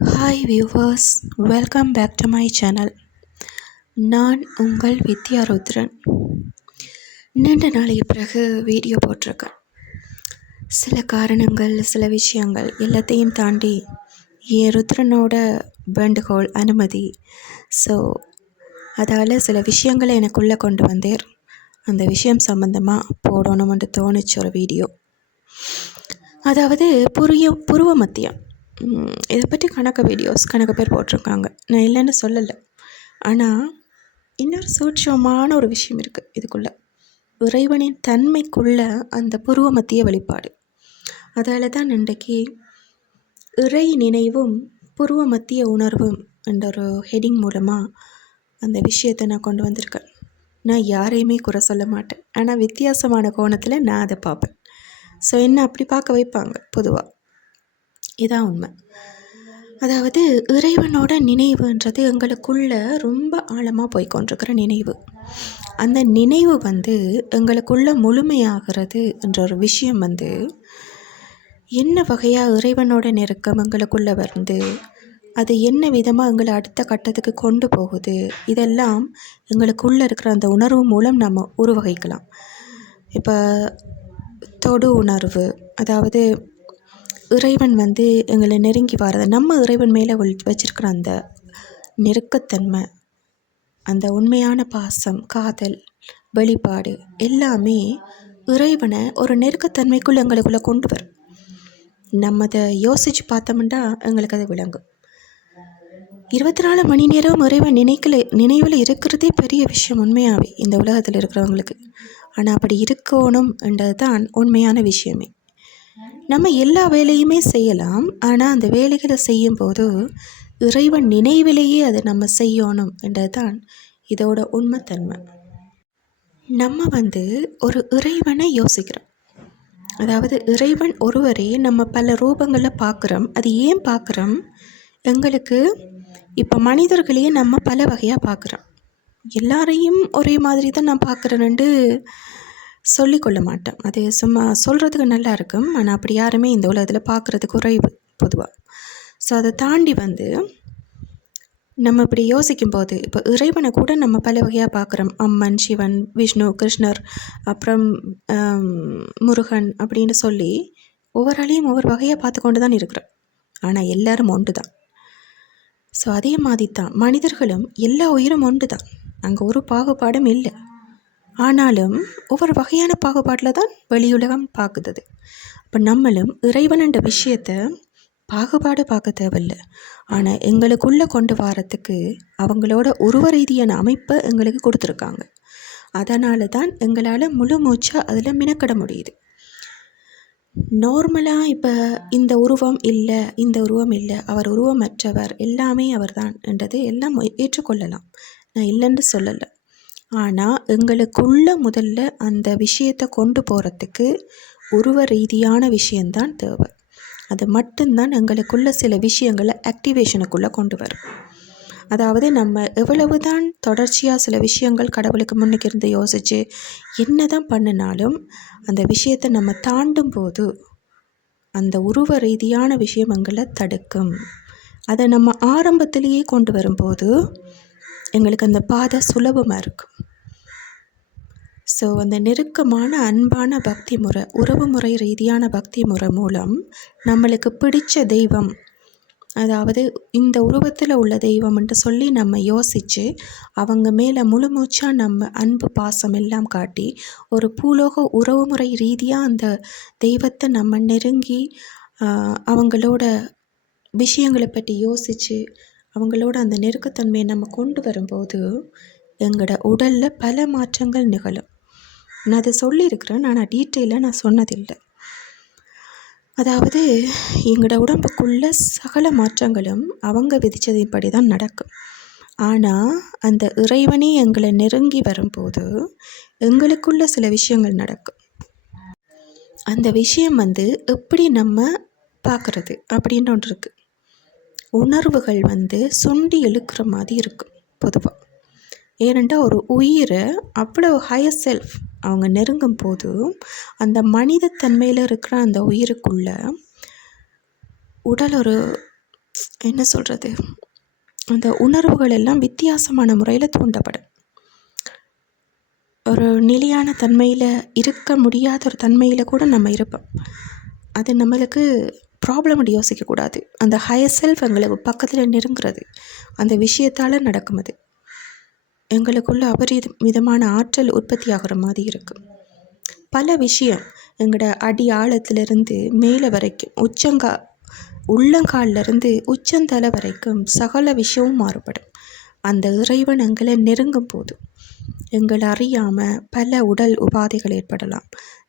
Hi viewers, welcome back to my channel. நான் உங்கள் வித்யா ருத்ரன். நீண்ட நாளைக்கு பிறகு வீடியோ போட்டிருக்கேன். சில காரணங்கள், சில விஷயங்கள் எல்லாத்தையும் தாண்டி என் ருத்ரனோட வேண்டுகோள், அனுமதி. ஸோ அதால் சில விஷயங்களை எனக்குள்ளே கொண்டு வந்தேன். அந்த விஷயம் சம்மந்தமாக போடணும்னு தோணுச்சு ஒரு வீடியோ. அதாவது புருவ மத்தியம். இதை பற்றி கணக்கு பேர் போட்டிருக்காங்க. நான் இல்லைன்னு சொல்லலை. ஆனால் இன்னொரு சூட்சமான ஒரு விஷயம் இருக்குது இதுக்குள்ளே. இறைவனின் தன்மைக்குள்ள அந்த புருவ மத்திய வெளிப்பாடு. அதால் தான் இன்றைக்கு இறை நினைவும் புருவ மத்திய உணர்வும் என்ற ஒரு ஹெட்டிங் மூலமாக அந்த விஷயத்தை நான் கொண்டு வந்திருக்கேன். நான் யாரையுமே குறை சொல்ல மாட்டேன். ஆனால் வித்தியாசமான கோணத்தில் நான் அதை பார்ப்பேன். ஸோ என்ன அப்படி பார்க்க வைப்பாங்க பொதுவாக. இதான் உண்மை. அதாவது இறைவனோட நினைவுன்றது எங்களுக்குள்ள ரொம்ப ஆழமாக போய்கொண்டிருக்கிற நினைவு. அந்த நினைவு எங்களுக்குள்ள முழுமையாகிறது என்ற ஒரு விஷயம் என்ன வகையாக இறைவனோட நெருக்கம் எங்களுக்குள்ளே அது என்ன விதமாக எங்களை அடுத்த கட்டத்துக்கு கொண்டு போகுது, இதெல்லாம் எங்களுக்குள்ளே இருக்கிற அந்த உணர்வு மூலம் நம்ம உருவகிக்கலாம். இப்போ தொடு உணர்வு, அதாவது இறைவன் எங்களை நெருங்கி வர்றது, நம்ம இறைவன் மேலே வச்சிருக்கிற அந்த நெருக்கத்தன்மை, அந்த உண்மையான பாசம், காதல், வெளிப்பாடு எல்லாமே இறைவனை ஒரு நெருக்கத்தன்மைக்குள்ளே எங்களுக்குள்ளே கொண்டு வரும். நம்ம அதை யோசித்து பார்த்தோம்னா எங்களுக்கு அது விளங்கும். 24 மணி நேரம் இறைவன் நினைவில் இருக்கிறதே பெரிய விஷயம் உண்மையாகவே இந்த உலகத்தில் இருக்கிறவங்களுக்கு. ஆனால் அப்படி இருக்கணும் என்றது தான் உண்மையான விஷயமே. நம்ம எல்லா வேலையுமே செய்யலாம். ஆனால் அந்த வேலைகளை செய்யும்போது இறைவன் நினைவிலேயே அதை நம்ம செய்யணும் என்றது தான் இதோட உண்மைத்தன்மை. நம்ம ஒரு இறைவனை யோசிக்கிறோம். அதாவது இறைவன் ஒருவரே நம்ம பல ரூபங்களில் பார்க்குறோம். அது ஏன் பார்க்குறோம்? எங்களுக்கு இப்போ மனிதர்களையே நம்ம பல வகையாக பார்க்குறோம். எல்லாரையும் ஒரே மாதிரி தான் நான் பார்க்குறேன்னு சொல்லிக்கொள்ள மாட்டேன். அது சும்மா சொல்கிறதுக்கு நல்லா இருக்கும். ஆனால் அப்படி யாருமே இந்த உலகத்தில் பார்க்குறது குறைவு பொதுவாக. ஸோ அதை தாண்டி நம்ம இப்படி யோசிக்கும்போது இப்போ இறைவனை கூட நம்ம பல வகையாக பார்க்குறோம். அம்மன், சிவன், விஷ்ணு, கிருஷ்ணர், அப்புறம் முருகன் அப்படின்னு சொல்லி ஒவ்வொரு ஆளையும் ஒவ்வொரு வகையாக பார்த்து கொண்டு தான் இருக்கிறோம். ஆனால் எல்லோரும் ஒன்று தான். ஸோ அதே மாதிரி தான் மனிதர்களும் எல்லா உயிரும் ஒன்று தான். அங்கே ஒரு பாகுபாடும் இல்லை. ஆனாலும் ஒவ்வொரு வகையான பாகுபாட்டில் தான் வெளியுலகம் பார்க்குது. இப்போ நம்மளும் இறைவன் என்ற விஷயத்தை பாகுபாடு பார்க்க தேவையில்லை. ஆனால் எங்களுக்குள்ளே கொண்டு வரத்துக்கு அவங்களோட உருவ ரீதியான அமைப்பை எங்களுக்கு கொடுத்துருக்காங்க. அதனால தான் எங்களால் முழு மூச்சாக அதில் மினக்கிட முடியுது. நார்மலாக இப்போ இந்த உருவம் இல்லை, அவர் உருவமற்றவர், எல்லாமே அவர் தான் என்றது எல்லாம் ஏற்றுக்கொள்ளலாம். நான் இல்லைன்னு சொல்லலை. ஆனால் எங்களுக்குள்ள முதல்ல அந்த விஷயத்தை கொண்டு போகிறதுக்கு உருவ ரீதியான விஷயந்தான் தேவை. அது மட்டும்தான் எங்களுக்குள்ள சில விஷயங்களை ஆக்டிவேஷனுக்குள்ளே கொண்டு வரும். அதாவது நம்ம எவ்வளவு தான் தொடர்ச்சியாக சில விஷயங்கள் கடவுளுக்கு முன்னுக்கு இருந்து யோசித்து என்ன தான் பண்ணினாலும் அந்த விஷயத்தை நம்ம தாண்டும் போது அந்த உருவ ரீதியான விஷயம் எங்களை தடுக்கும். அதை நம்ம ஆரம்பத்திலேயே கொண்டு வரும்போது எங்களுக்கு அந்த பாதை சுலபமாக இருக்கும். ஸோ அந்த நெருக்கமான அன்பான பக்தி முறை, உறவு முறை ரீதியான பக்தி முறை மூலம் நம்மளுக்கு பிடித்த தெய்வம், அதாவது இந்த உருவத்தில் உள்ள தெய்வம்ன்ட்டு சொல்லி நம்ம யோசித்து அவங்க மேலே முழு மூச்சாக நம்ம அன்பு பாசம் எல்லாம் காட்டி ஒரு பூலோக உறவு முறை ரீதியாக அந்த தெய்வத்தை நம்ம நெருங்கி அவங்களோட விஷயங்களை பற்றி யோசித்து அவங்களோட அந்த நெருக்கத்தன்மையை நம்ம கொண்டு வரும்போது எங்களோட உடலில் பல மாற்றங்கள் நிகழும். நான் அதை சொல்லியிருக்கிறேன். ஆனால் டீட்டெயிலாக நான் சொன்னதில்லை. அதாவது எங்களோட உடம்புக்குள்ள சகல மாற்றங்களும் அவங்க விதித்ததின்படி தான் நடக்கும். ஆனால் அந்த இறைவனே எங்களை நெருங்கி வரும்போது எங்களுக்குள்ள சில விஷயங்கள் நடக்கும். அந்த விஷயம் எப்படி நம்ம பார்க்குறது அப்படின்னு ஒன்று இருக்குது. உணர்வுகள் சுண்டி இழுக்கிற மாதிரி இருக்கும் பொதுவாக. ஏனென்றால் ஒரு உயிரை அவ்வளோ ஹையர் செல்ஃப் அவங்க நெருங்கும் போது அந்த மனிதத்தன்மையில் இருக்கிற அந்த உயிருக்குள்ள உடல் ஒரு என்ன சொல்கிறது, அந்த உணர்வுகள் எல்லாம் வித்தியாசமான முறையில் தூண்டப்படும். ஒரு நிலையான தன்மையில் இருக்க முடியாத ஒரு தன்மையில் கூட நம்ம இருப்போம். அது நம்மளுக்கு ப்ராப்ளம் யோசிக்கக்கூடாது. அந்த ஹையர் செல்ஃப் எங்களுக்கு பக்கத்தில் நெருங்கிறது அந்த விஷயத்தால் நடக்கும். அது எங்களுக்குள்ள அபரிமிதமான ஆற்றல் உற்பத்தி ஆகிற மாதிரி இருக்கும். பல விஷயம் எங்களோட அடி ஆழத்திலிருந்து மேலே வரைக்கும் உள்ளங்காலிலிருந்து உச்சந்தலை வரைக்கும் சகல விஷயமும் மாறுபடும். அந்த இறைவன் எங்களை நெருங்கும் போது எங்களை அறியாமல் பல உடல் உபாதைகள் ஏற்படலாம்.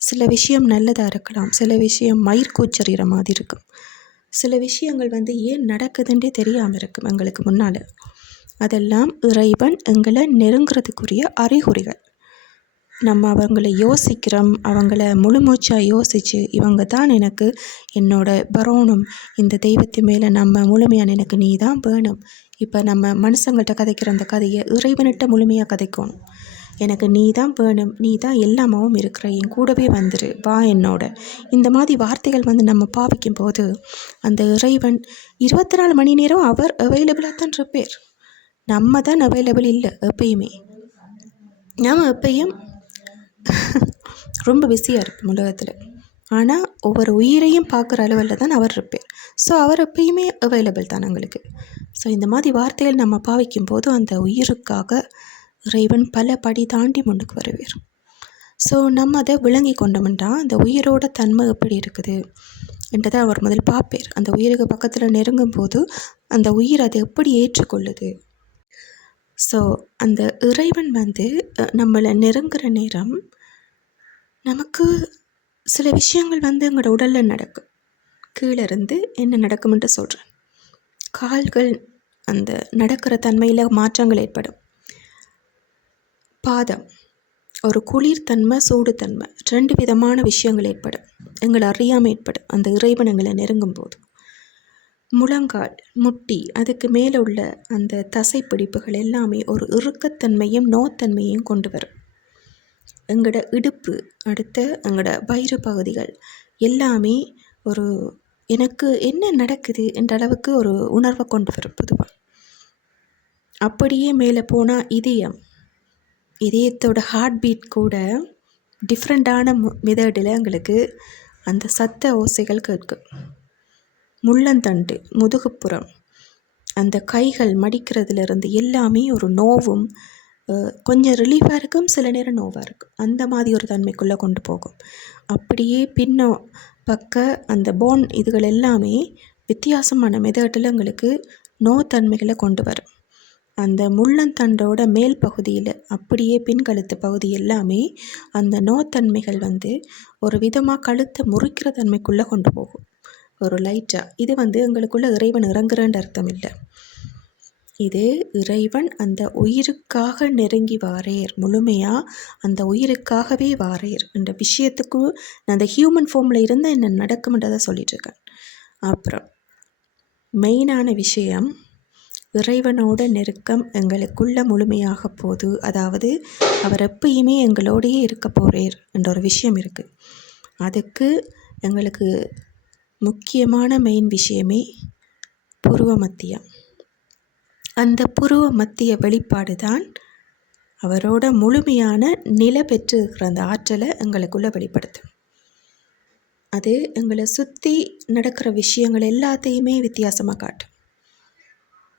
சில விஷயம் நல்லதாக இருக்கலாம், சில விஷயம் மயிர்கூச்சறிகிற மாதிரி இருக்கும். சில விஷயங்கள் ஏன் நடக்குதுன்றே தெரியாமல் இருக்கும் எங்களுக்கு முன்னால். அதெல்லாம் இறைவன் எங்களை நெருங்கிறதுக்குரிய அறிகுறிகள். நம்ம அவங்களை யோசிக்கிறோம், அவங்கள முழுமூச்சாக யோசித்து இவங்க தான் எனக்கு என்னோட வரணும், இந்த தெய்வத்து மேலே நம்ம முழுமையான எனக்கு நீ தான் வேணும். இப்போ நம்ம மனுஷங்கள்கிட்ட கதைக்கிற அந்த கதையை இறைவன்கிட்ட முழுமையாக கதைக்கணும். எனக்கு நீ தான் வேணும், நீ தான் எல்லாமாவும் இருக்கிற, என் கூடவே வந்துரு, வா என்னோட. இந்த மாதிரி வார்த்தைகள் நம்ம பாவிக்கும் போது அந்த இறைவன் 24 மணி நேரம் அவர் அவைலபிளாக தான் இருப்பார். நம்ம தான் அவைலபிள் இல்லை எப்பயுமே. நாம் எப்பயும் ரொம்ப பிஸியாக இருப்போம் உலகத்தில். ஆனால் ஒவ்வொரு உயிரையும் பார்க்குற அளவில் தான் அவர் இருப்பார். ஸோ அவர் எப்பயுமே அவைலபிள் தான் எங்களுக்கு. ஸோ இந்த மாதிரி வார்த்தைகள் நம்ம பாவிக்கும் போது அந்த உயிருக்காக இறைவன் பல படி தாண்டி முன்னுக்கு வருவார். ஸோ நம்ம அதை விளங்கி கொண்டோம்னா அந்த உயிரோட தன்மை எப்படி இருக்குது என்றதை அவர் முதல் பார்ப்பார். அந்த உயிருக்கு பக்கத்தில் நெருங்கும் போது அந்த உயிர் அதை எப்படி ஏற்றுக்கொள்ளுது. ஸோ அந்த இறைவன் நம்மளை நெருங்குற நேரம் நமக்கு சில விஷயங்கள் எங்களோட உடலில் நடக்கும். கீழே இருந்து என்ன நடக்கும்ன்ட்டு சொல்கிறேன். கால்கள் அந்த நடக்கிற தன்மையில் மாற்றங்கள் ஏற்படும். பாதம் ஒரு குளிர்தன்மை சூடுத்தன்மை 2 விதமான விஷயங்கள் ஏற்படும். எங்களை அறியாமல் ஏற்படும் அந்த இறைவன் எங்களை நெருங்கும் போது. முழங்கால் முட்டி அதுக்கு மேலே உள்ள அந்த தசைப்பிடிப்புகள் எல்லாமே ஒரு இறுக்கத்தன்மையும் நோத்தன்மையும் கொண்டு வரும். எங்களோட இடுப்பு அடுத்த எங்களோட வயிறு பகுதிகள் எல்லாமே ஒரு எனக்கு என்ன நடக்குது என்ற அளவுக்கு ஒரு உணர்வை கொண்டு வரும் பொதுவாக. அப்படியே மேலே போனால் இதயத்தோட ஹார்ட் பீட் கூட டிஃப்ரெண்ட்டான மெத்தடில் எங்களுக்கு அந்த சத்த ஓசைகள் கேட்கும். முள்ளந்தண்டு முதுகுப்புறம் அந்த கைகள் மடிக்கிறதுலேருந்து எல்லாமே ஒரு நோவும் கொஞ்சம் ரிலீஃபாக இருக்கும், சில நேரம் நோவாக இருக்கும். அந்த மாதிரி ஒரு தன்மைக்குள்ளே கொண்டு போகும். அப்படியே பக்க அந்த போன் இதுகள் எல்லாமே வித்தியாசமான மெத்தடில் எங்களுக்கு நோத்தன்மைகளை கொண்டு வரும். அந்த முள்ளந்தண்டோட மேல் பகுதியில் அப்படியே பின்கழுத்து பகுதி எல்லாமே அந்த நோத்தன்மைகள் ஒரு விதமாக கழுத்தை முறிக்கிற தன்மைக்குள்ளே கொண்டு போகும் ஒரு லைட்டாக. இது எங்களுக்குள்ள இறைவன் இறங்குறன்ற அர்த்தம் இல்லை. இது இறைவன் அந்த உயிருக்காக நெருங்கி வாரேர், முழுமையாக அந்த உயிருக்காகவே வாரேர் என்ற விஷயத்துக்கு நான் அந்த ஹியூமன் ஃபார்மில் இருந்தால் என்ன நடக்கும்ன்றதை சொல்லிகிட்ருக்கேன். அப்புறம் மெயினான விஷயம் இறைவனோட நெருக்கம் எங்களுக்குள்ள முழுமையாக போது, அதாவது அவர் எப்பயுமே எங்களோடையே இருக்க போகிறார் என்ற ஒரு விஷயம் இருக்குது. அதுக்கு எங்களுக்கு முக்கியமான மெயின் விஷயமே புருவ மத்தியம். அந்த புருவ மத்திய வெளிப்பாடு தான் அவரோட முழுமையான நிலை பெற்றிருக்கிற அந்த ஆற்றலை எங்களுக்குள்ளே வெளிப்படுத்தும். அது எங்களை சுற்றி நடக்கிற விஷயங்கள் எல்லாத்தையுமே வித்தியாசமாக காட்டும்.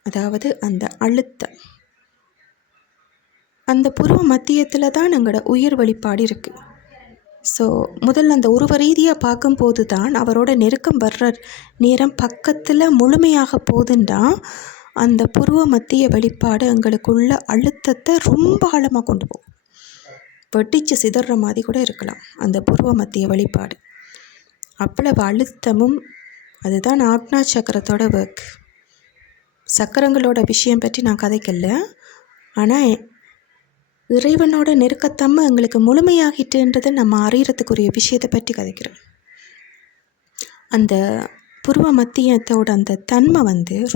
அதாவது அந்த அழுத்தம் அந்த புருவ மத்தியத்தில் தான் எங்களோட உயிர் வெளிப்பாடு இருக்குது. ஸோ முதல்ல அந்த உருவ ரீதியாக பார்க்கும்போது தான் அவரோட நெருக்கம் வர்ற நேரம் பக்கத்தில் முழுமையாக போதுன்னா அந்த புருவ மத்திய வெளிப்பாடு எங்களுக்குள்ள அழுத்தத்தை ரொம்ப ஆழமாக கொண்டு போகும். வெட்டிச்சு சிதற மாதிரி கூட இருக்கலாம் அந்த புருவ மத்திய வெளிப்பாடு. அவ்வளவு அழுத்தமும் அதுதான் ஆக்னா சக்கரத்தோட ஒர்க். சக்கரங்களோட விஷயம் பற்றி நான் கதைக்கல, ஆனால் இறைவனோட நெருக்கத்தம்மை எங்களுக்கு முழுமையாகிட்டுன்றதை நம்ம அறியறதுக்குரிய விஷயத்தை பற்றி கதைக்கிறோம். அந்த புருவ மத்தியத்தோட அந்த தன்மை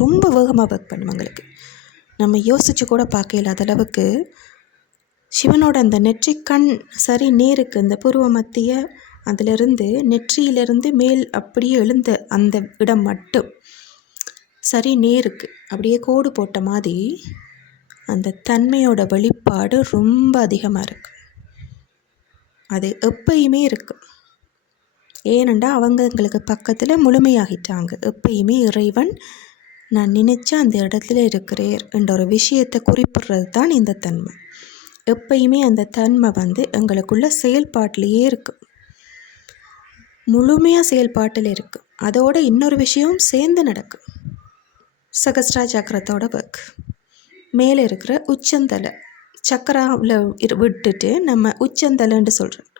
ரொம்ப வேகமாக ஒர்க் பண்ணும் எங்களுக்கு. நம்ம யோசித்து கூட பார்க்க இல்லாத அளவுக்கு சிவனோட அந்த நெற்றிக்கண் சரி நேருக்கு அந்த புருவ மத்திய அதிலிருந்து நெற்றியிலிருந்து மேல் அப்படியே எழுந்த அந்த இடம் மட்டும் சரி நேருக்கு அப்படியே கோடு போட்ட மாதிரி அந்த தன்மையோட வெளிப்பாடு ரொம்ப அதிகமாக இருக்குது. அது எப்பயுமே இருக்குது. ஏனெண்டா அவங்க எங்களுக்கு பக்கத்தில் முழுமையாகிட்டாங்க. எப்பயுமே இறைவன் நான் நினச்சா அந்த இடத்துல இருக்கிறேன் என்ற ஒரு விஷயத்தை குறிப்பிடுறது தான் இந்த தன்மை. எப்பயுமே அந்த தன்மை எங்களுக்குள்ள செயல்பாட்டிலேயே இருக்குது, முழுமையாக செயல்பாட்டில் இருக்குது. அதோட இன்னொரு விஷயம் சேர்ந்து நடக்கும். சகஸ்ரா சக்கரத்தோட ஒர்க் மேலே இருக்கிற உச்சந்தலை சக்கராவில் விட்டுட்டு நம்ம உச்சந்தலைன்னு சொல்கிறோம்.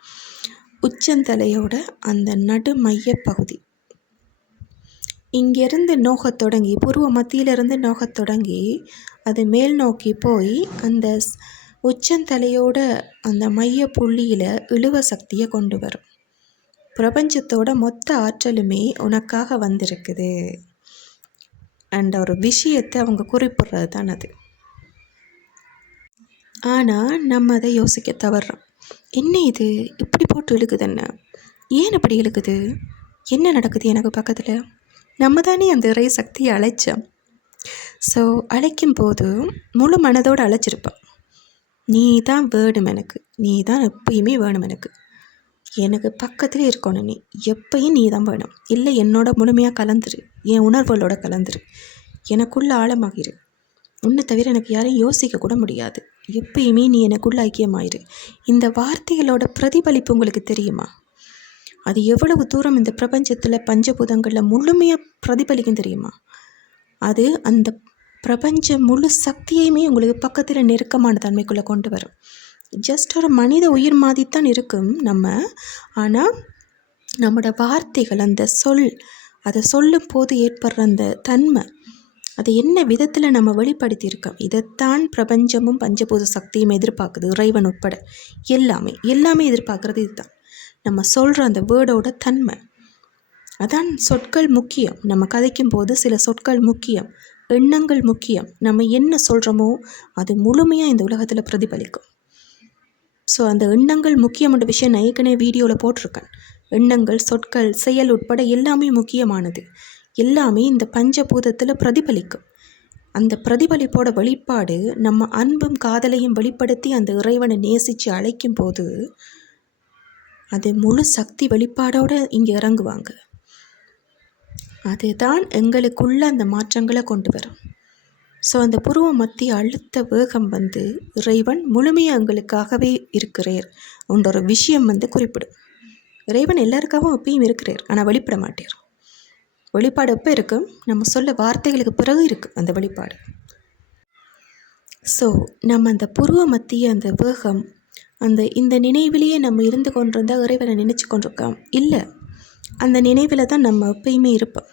உச்சந்தலையோட அந்த நடு மைய பகுதி இங்கேருந்து நோகத் தொடங்கி பூர்வ மத்தியிலிருந்து நோகத் தொடங்கி அது மேல் நோக்கி போய் அந்த உச்சந்தலையோட அந்த மைய புள்ளியில் இழுவ சக்தியை கொண்டு வரும். பிரபஞ்சத்தோட மொத்த ஆற்றலுமே உனக்காக வந்திருக்குது என்ற ஒரு விஷயத்தை அவங்க குறிப்பிடுறது தான் அது. ஆனால் நம்ம அதை யோசிக்க தவறுறோம். என்ன இது இப்படி போட்டு இழுக்குதுன்னு, ஏன் இப்படி இழுக்குது, என்ன நடக்குது எனக்கு பக்கத்தில்? நம்ம தானே அந்த இறை சக்தியை அழைச்சோம். ஸோ அழைக்கும் போது முழு மனதோடு அழைச்சிருப்போம். நீ தான் வேணும் எனக்கு, நீ தான் எப்பயுமே வேணும் எனக்கு, எனக்கு பக்கத்துலேயே இருக்கணும், நீ எப்பயும் நீ தான் வேணும். இல்லை என்னோட முழுமையாக கலந்துரு, என் உணர்வுகளோட கலந்துரு, எனக்குள்ள ஆழமாகிரு, உன்னை தவிர எனக்கு யாரையும் யோசிக்க கூட முடியாது, எப்பயுமே நீ எனக்குள்ள ஐக்கியமாயிரு. இந்த வார்த்தைகளோட பிரதிபலிப்பு உங்களுக்கு தெரியுமா? அது எவ்வளவு தூரம் இந்த பிரபஞ்சத்தில் பஞ்சபூதங்களில் முழுமையாக பிரதிபலிக்கும் தெரியுமா? அது அந்த பிரபஞ்ச முழு சக்தியுமே உங்களுக்கு பக்கத்தில் நெருக்கமான தன்மைக்குள்ளே கொண்டு வரும். ஜஸ்ட் ஒரு மனித உயிர் மாதிரி தான் இருக்கும் நம்ம. ஆனால் நம்மளோட வார்த்தைகள், அந்த சொல், அதை சொல்லும் போது ஏற்படுற அந்த தன்மை, அதை என்ன விதத்தில் நம்ம வெளிப்படுத்தியிருக்கோம். இதைத்தான் பிரபஞ்சமும் பஞ்சபூத சக்தியும் எதிர்பார்க்குது, இறைவன் உட்பட எல்லாமே எதிர்பார்க்குறது இதுதான். நம்ம சொல்கிற அந்த வேர்டோட தன்மை அதான். சொற்கள் முக்கியம். நம்ம கதைக்கும் போது சில சொற்கள் முக்கியம், எண்ணங்கள் முக்கியம். நம்ம என்ன சொல்கிறோமோ அது முழுமையாக இந்த உலகத்தில் பிரதிபலிக்கும். ஸோ அந்த எண்ணங்கள் முக்கியமான விஷயம் நான் ஏற்கனவே வீடியோவில் போட்டிருக்கேன். எண்ணங்கள், சொற்கள், செயல் உட்பட எல்லாமே முக்கியமானது. எல்லாமே இந்த பஞ்சபூதத்தில் பிரதிபலிக்கும். அந்த பிரதிபலிப்போட வெளிப்பாடு நம்ம அன்பும் காதலையும் வெளிப்படுத்தி அந்த இறைவனை நேசித்து அழைக்கும் போது அது முழு சக்தி வெளிப்பாடோடு இங்கே இறங்குவாங்க. அதுதான் எங்களுக்குள்ள அந்த மாற்றங்களை கொண்டு வரும். ஸோ அந்த பூர்வ மத்திய அழுத்த வேகம் இறைவன் முழுமையாக எங்களுக்காகவே இருக்கிறார் என்ற ஒரு விஷயம் குறிப்பிடும். இறைவன் எல்லாருக்காகவும் எப்பயும் இருக்கிறார், ஆனால் வெளிப்பட மாட்டார். வெளிப்பாடு எப்போ இருக்கும்? நம்ம சொல்ல வார்த்தைகளுக்கு பிறகு இருக்குது அந்த வெளிப்பாடு. ஸோ நம்ம அந்த பூர்வ மத்திய அந்த வேகம், இந்த நினைவிலேயே நம்ம இருந்து கொண்டிருந்தால் இறைவனை நினச்சி கொண்டிருக்கோம் இல்லை, அந்த நினைவில் தான் நம்ம எப்பயுமே இருப்போம்.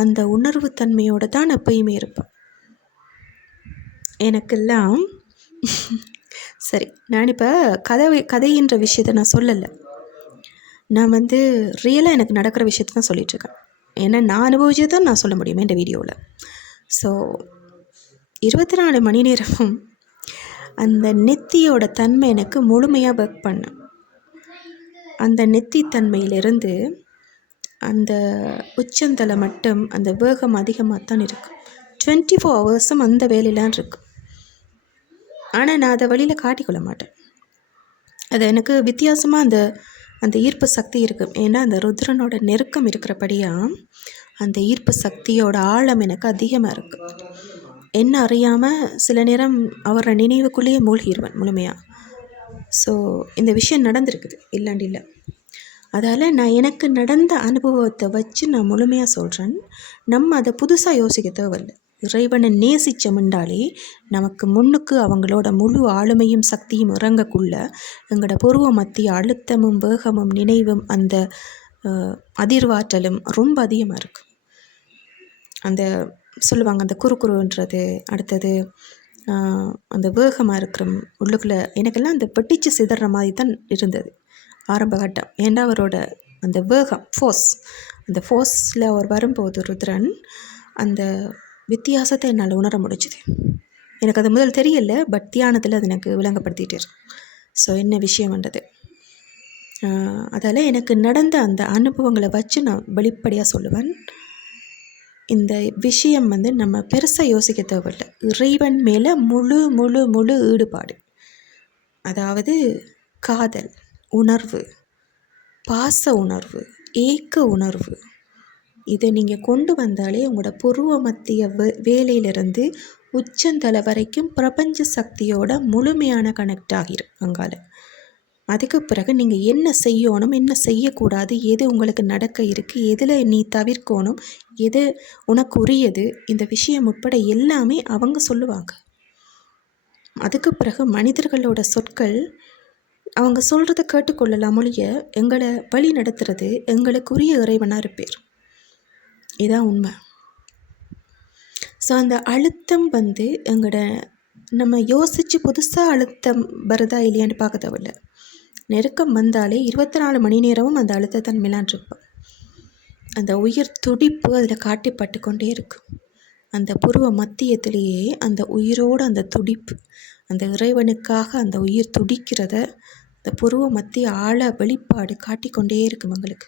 அந்த உணர்வு தன்மையோடு தான் எப்பயுமே இருப்போம். எனக்கெல்லாம் சரி, நான் இப்போ கதைன்ற விஷயத்தை நான் சொல்லலை. நான் ரியலாக எனக்கு நடக்கிற விஷயத்தை தான் சொல்லிகிட்ருக்கேன். ஏன்னா நான் அனுபவிச்சதை தான் நான் சொல்ல முடியுமே இந்த வீடியோவில். ஸோ 24 மணி நேரமும் அந்த நெத்தியோட தன்மை எனக்கு முழுமையாக ஒர்க் பண்ணேன். அந்த நெத்தி தன்மையிலிருந்து அந்த உச்சந்தலை மட்டும் அந்த வேகம் அதிகமாக தான் இருக்குது. 24 ஹவர்ஸும் அந்த வேலையிலான் இருக்குது. ஆனால் நான் அதை வழியில் காட்டிக்கொள்ள மாட்டேன். அது எனக்கு வித்தியாசமாக அந்த ஈர்ப்பு சக்தி இருக்குது. ஏன்னா அந்த ருத்ரனோட நெருக்கம் இருக்கிறபடியாக அந்த ஈர்ப்பு சக்தியோட ஆழம் எனக்கு அதிகமாக இருக்குது. என்ன அறியாமல் சில நேரம் அவரை நினைவுக்குள்ளேயே மூழ்கிடுவேன் முழுமையாக. ஸோ இந்த விஷயம் நடந்திருக்குது, இல்லாண்டி இல்லை. அதால் நான் எனக்கு நடந்த அனுபவத்தை வச்சு நான் முழுமையாக சொல்கிறேன். நம்ம அதை புதுசாக யோசிக்க தேவையில்லை. இறைவனை நேசிச்சமென்றாலே நமக்கு முன்னுக்கு அவங்களோட முழு ஆளுமையும் சக்தியும் இறங்கக்குள்ள எங்களோட பூர்வ மத்திய அழுத்தமும் வேகமும் நினைவும் அந்த அதிர்வாற்றலும் ரொம்ப அதிகமாக இருக்குது. அந்த சொல்லுவாங்க அந்த குறுன்றது, அடுத்தது அந்த வேகமாக இருக்கிற உள்ளுக்குள்ளே எனக்கெல்லாம் அந்த வெட்டிச்சு சிதற மாதிரி தான் இருந்தது ஆரம்ப கட்டம். ஏன்னா அவரோட அந்த வேகம் அந்த ஃபோர்ஸில் அவர் வரும்போது ருத்ரன் அந்த வித்தியாசத்தை என்னால் உணர முடிஞ்சுது. எனக்கு அது முதல் தெரியலை, பட் தியானத்தில் அது எனக்கு விளங்கப்படுத்திட்டார். ஸோ என்ன விஷயம்ன்றது அதால் எனக்கு நடந்த அந்த அனுபவங்களை வச்சு நான் வெளிப்படையாக சொல்லுவேன். இந்த விஷயம் நம்ம பெருசாக யோசிக்க தேவையில்லை. இறைவன் மேலே முழு முழு முழு ஈடுபாடு, அதாவது காதல் உணர்வு, பாச உணர்வு, ஏக்க உணர்வு, இதை நீங்கள் கொண்டு வந்தாலே உங்களோட புருவ மத்திய வேலையிலிருந்து உச்சந்தலை வரைக்கும் பிரபஞ்ச சக்தியோட முழுமையான கனெக்ட் ஆகிரும் அங்கால. அதுக்கு பிறகு நீங்கள் என்ன செய்யணும், என்ன செய்யக்கூடாது, எது உங்களுக்கு நடக்க இருக்குது, எதில் நீ தவிர்க்கணும், எது உனக்கு உரியது, இந்த விஷயம் உட்பட எல்லாமே அவங்க சொல்லுவாங்க. அதுக்கு பிறகு மனிதர்களோட சொற்கள் அவங்க சொல்கிறத கேட்டுக்கொள்ளலாம் ஒழிய எங்களை வழி நடத்துறது எங்களுக்குரிய இறைவனாக இருப்பேர். இதான் உண்மை. ஸோ அந்த அழுத்தம் எங்களோட நம்ம யோசித்து புதுசாக அழுத்தம் வருதா இல்லையான்னு பார்க்க தேவையில்லை. நெருக்கம் வந்தாலே 24 மணி நேரமும் அந்த அழுத்தத்தன் மேலான்றிருப்போம். அந்த உயிர் துடிப்பு அதில் காட்டிப்பட்டு கொண்டே இருக்கும். அந்த புருவ மத்தியத்திலேயே அந்த உயிரோடு அந்த துடிப்பு, அந்த இறைவனுக்காக அந்த உயிர் துடிக்கிறத அந்த புருவ மத்திய ஆழ வெளிப்பாடு காட்டிக்கொண்டே இருக்கும் எங்களுக்கு.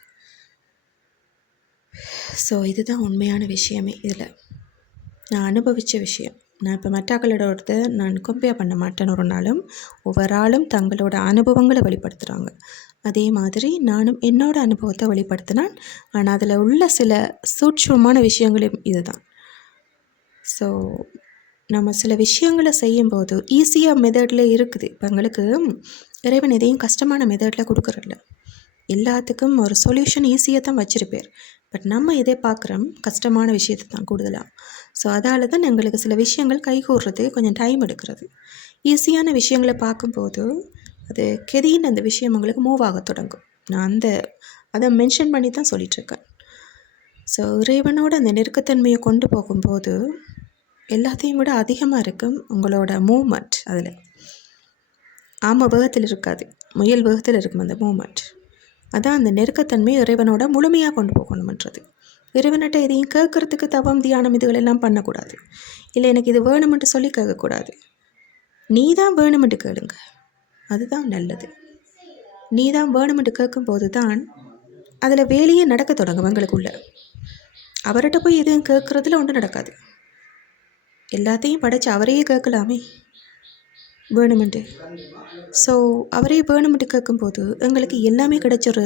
ஸோ இதுதான் உண்மையான விஷயமே. இதில் நான் அனுபவித்த விஷயம். நான் இப்போ மற்றாக்களோட நான் கம்பேர் பண்ண மாட்டேன். ஒரு நாளும் ஒவ்வொரு ஆளும் தங்களோட அனுபவங்களை வெளிப்படுத்துகிறாங்க. அதே மாதிரி நானும் என்னோட அனுபவத்தை வெளிப்படுத்தினான். ஆனால் அதில் உள்ள சில சூட்சமான விஷயங்களும் இதுதான். ஸோ நம்ம சில விஷயங்களை செய்யும்போது ஈஸியாக மெத்தடில் இருக்குது. இப்போ எங்களுக்கு இறைவன் எதையும் கஷ்டமான மெத்தடில் கொடுக்குறதில்ல. எல்லாத்துக்கும் ஒரு சொல்யூஷன் ஈஸியாக தான் வச்சுருப்பேர். பட் நம்ம இதை பார்க்குறோம் கஷ்டமான விஷயத்தை தான் கூடுதலாக. ஸோ அதால் தான் எங்களுக்கு சில விஷயங்கள் கைகூடுறது கொஞ்சம் டைம் எடுக்கிறது. ஈஸியான விஷயங்களை பார்க்கும்போது அது கெதின்னு அந்த விஷயம் எங்களுக்கு மூவ் ஆக தொடங்கும். நான் அதை மென்ஷன் பண்ணி தான் சொல்லிகிட்ருக்கேன். ஸோ இறைவனோட அந்த நெருக்கத்தன்மையை கொண்டு போகும்போது எல்லாத்தையும் விட அதிகமாக இருக்கும் உங்களோட மூமெண்ட். அதில் ஆமை வேகத்தில் இருக்காது, முயல் வேகத்தில் இருக்கும் அந்த மூமெண்ட். அதான் அந்த நெருக்கத்தன்மை இறைவனோட முழுமையாக கொண்டு போகணுமன்றது. இறைவன்கிட்ட எதையும் கேட்குறதுக்கு தவம் தியானம் இதுகளெல்லாம் பண்ணக்கூடாது. இல்லை எனக்கு இது வேணுமென்ட்டு சொல்லி கேட்கக்கூடாது. நீ தான் வேணுமென்ட்டு கேளுங்க, அதுதான் நல்லது. நீ தான் வேணுமென்ட்டு கேட்கும்போது தான் அதில் வேலையே நடக்க தொடங்கும் எங்களுக்குள்ள. அவர்கிட்ட போய் எதுவும் கேட்குறதுல ஒன்றும் நடக்காது. எல்லாத்தையும் படைச்சு அவரையே கேட்கலாமே வேணுமென்ட்டு. ஸோ அவரே வேணுமென்ட்டு கேட்கும்போது எங்களுக்கு எல்லாமே கிடைச்சொரு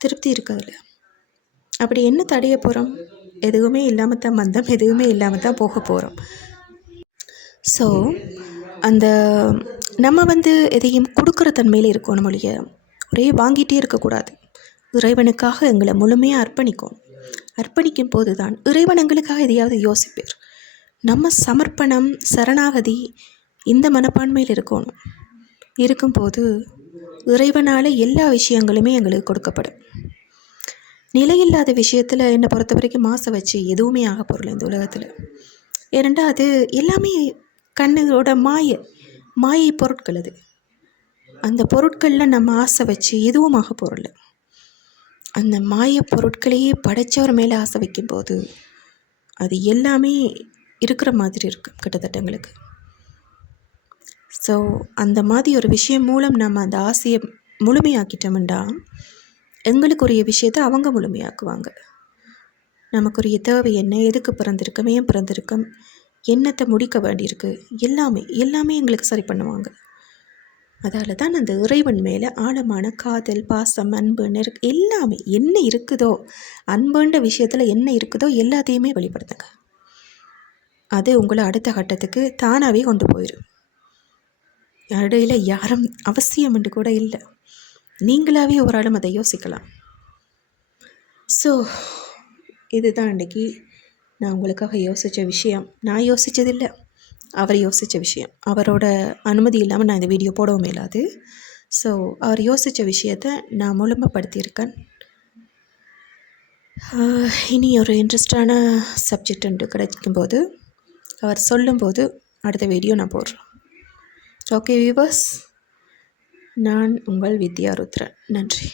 திருப்தி இருக்காதுல்ல. அப்படி என்ன தடைய போகிறோம்? எதுவுமே இல்லாமல் தான் வந்தோம், எதுவுமே இல்லாமல் தான் போக போகிறோம். ஸோ அந்த நம்ம எதையும் கொடுக்குற தன்மையில் இருக்கணும் ஒழிய ஒரே வாங்கிட்டே இருக்கக்கூடாது. இறைவனுக்காக எங்களை முழுமையாக அர்ப்பணிக்கும் போது தான் இறைவன் எங்களுக்காக எதையாவது யோசிப்பார். நம்ம சமர்ப்பணம், சரணாகதி இந்த மனப்பான்மையில் இருக்கணும். இருக்கும்போது இறைவனால் எல்லா விஷயங்களுமே எங்களுக்கு கொடுக்கப்படும். நிலையில்லாத விஷயத்தில் என்னை பொறுத்த வரைக்கும் ஆசை வச்சு எதுவுமே ஆக போகிறல இந்த உலகத்தில். ஏனெண்டா அது எல்லாமே கண்ணோட மாயை பொருட்கள். அது அந்த பொருட்களில் நம்ம ஆசை வச்சு எதுவும் ஆக போகிறல. அந்த மாய பொருட்களையே படைச்சவர் மேலே ஆசை வைக்கும்போது அது எல்லாமே இருக்கிற மாதிரி இருக்கும் கிட்டத்தட்ட எங்களுக்கு. ஸோ அந்த மாதிரி ஒரு விஷயம் மூலம் நம்ம அந்த ஆசையை முழுமையாக்கிட்டோம்னா எங்களுக்குரிய விஷயத்தை அவங்க முழுமையாக்குவாங்க. நமக்குரிய தேவை என்ன, எதுக்கு பிறந்திருக்கோம், ஏன் பிறந்திருக்கோம், என்னத்தை முடிக்க வேண்டியிருக்கு, எல்லாமே எங்களுக்கு சரி பண்ணுவாங்க. அதால் தான் அந்த இறைவன் மேலே ஆழமான காதல், பாசம், அன்பு, எல்லாமே என்ன இருக்குதோ, அன்புன்ற விஷயத்தில் என்ன இருக்குதோ எல்லாத்தையுமே வெளிப்படுத்துங்க. அது உங்களை அடுத்த கட்டத்துக்கு தானாகவே கொண்டு போயிடும். இடையில யாரும் அவசியம் என்று கூட இல்லை, நீங்களாகவே ஒரு ஆளும் அதை யோசிக்கலாம். ஸோ இதுதான் இன்றைக்கி நான் உங்களுக்காக யோசித்த விஷயம். நான் யோசித்ததில்லை, அவர் யோசித்த விஷயம். அவரோட அனுமதி இல்லாமல் நான் இந்த வீடியோ போடவும் மேலாது. ஸோ அவர் யோசித்த விஷயத்தை நான் முழுமைப்படுத்தியிருக்கேன். இனி ஒரு இன்ட்ரெஸ்டான சப்ஜெக்ட் என்று கிடைக்கும்போது அவர் சொல்லும்போது அடுத்த வீடியோ நான் போடுறேன். ஓகே வியூவர்ஸ், நான் உங்கள் வித்யா ருத்ரன். நன்றி.